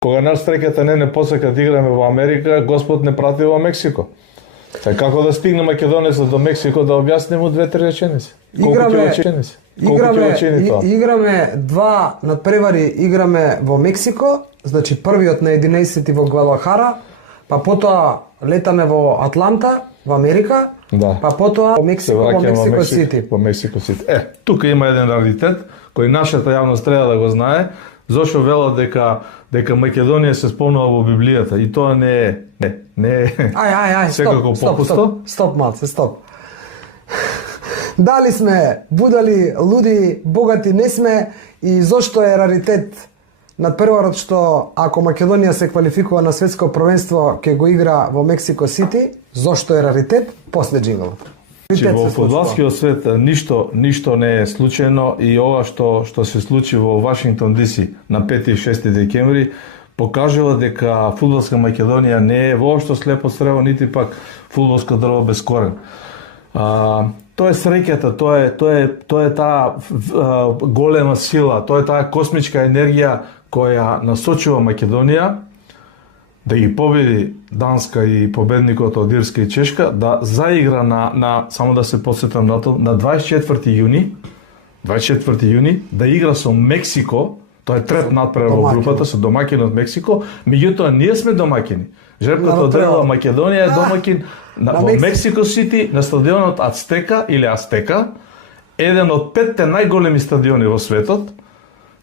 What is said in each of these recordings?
Кога нас стреката не посека да играме во Америка, Господ не прати во Мексико. Како да стигне Македонецот до Мексико да објасниме две-три реченици? Играме два надпревари, играме во Мексико, значи првиот на 11 во Гвадалахара, па потоа летаме во Атланта, во Америка, па потоа во Мексико, во Мексико Сити. Во Мексико Сити. Тука има еден раритет кој нашата јавност треба да го знае. Зошто велат дека Македонија се спомнува во Библијата и тоа не е. Ај, стоп малце, стоп. Дали сме будали, луди, богати не сме и зошто е раритет надпреварот што ако Македонија се квалификува на светско првенство ќе го игра во Мексико Сити, зошто е раритет? После джинглот. Во фудбалскиот свет ништо не е случајно и ова што се случи во Вашингтон ДС на 5 и 6 декември покажува дека фудбалска Македонија не е воопшто слепо црево, нити пак фудбалско дрво без корен. Тоа е среќата, тоа е таа голема сила, тоа е таа космичка енергија која насочува Македонија да ги победи Данска и победникот од Ирска и Чешка, да заигра на само да се подсетам на тоа, на 24 јуни, да игра со Мексико, тоа е трет надпревар во групата со домакин од Мексико, меѓутоа ние сме домакини. Жребката одредила Македонија е домакин во Мексико Сити на стадионот Ацтека или Астека, еден од 5 најголеми стадиони во светот,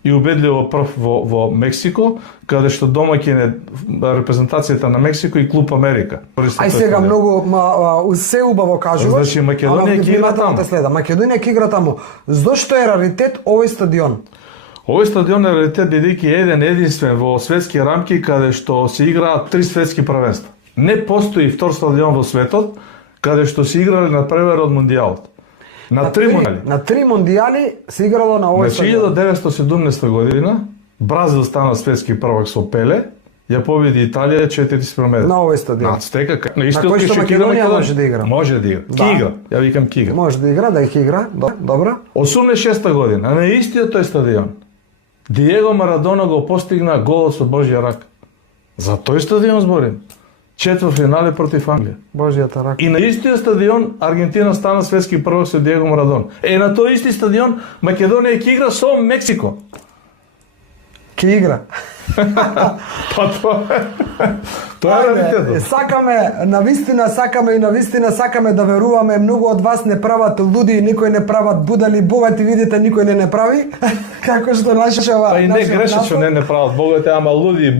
и убедливо прв во Мексико, каде што домакин е репрезентацијата на Мексико и Клуб Америка. Ај сега многу се убаво кажуваш. Значи Македонија ќе игра таму. Македонија ќе игра таму. Зошто е раритет овој стадион? Овој стадион е раритет бидејќи е единствен во светски рамки каде што се играат 3 светски првенства. Не постои втор стадион во светот каде што се играле на првер од мондијалот. На 3 мондијали. На 3 мондијали се играло на овој стадион. На 1917 година Бразил стана светски првак со Пеле, ја победи Италија 4-1. На овој стадион. На Ацтека, на кој што Македонија може да игра. Може да игра. Ќе игра. Ја викам ќе игра. Може да игра, да ќе игра. Добро. 86 година на истиот тој стадион Диего Марадона го постигна голот со Божја рака. За тој стадион зборим. Четвртфинале против Англија. Божјата рака. И на истиот стадион Аргентина стана светски првак со Диего Марадона. На тој исти стадион Македонија ќе игра со Мексико. Ќе игра. Тоа е раритетот. Сакаме да веруваме, многу од вас не прават луди, никој не прават будали, богати, видите, никој не прави. Како што нашава. Па и не греше што не прават богати, ама луди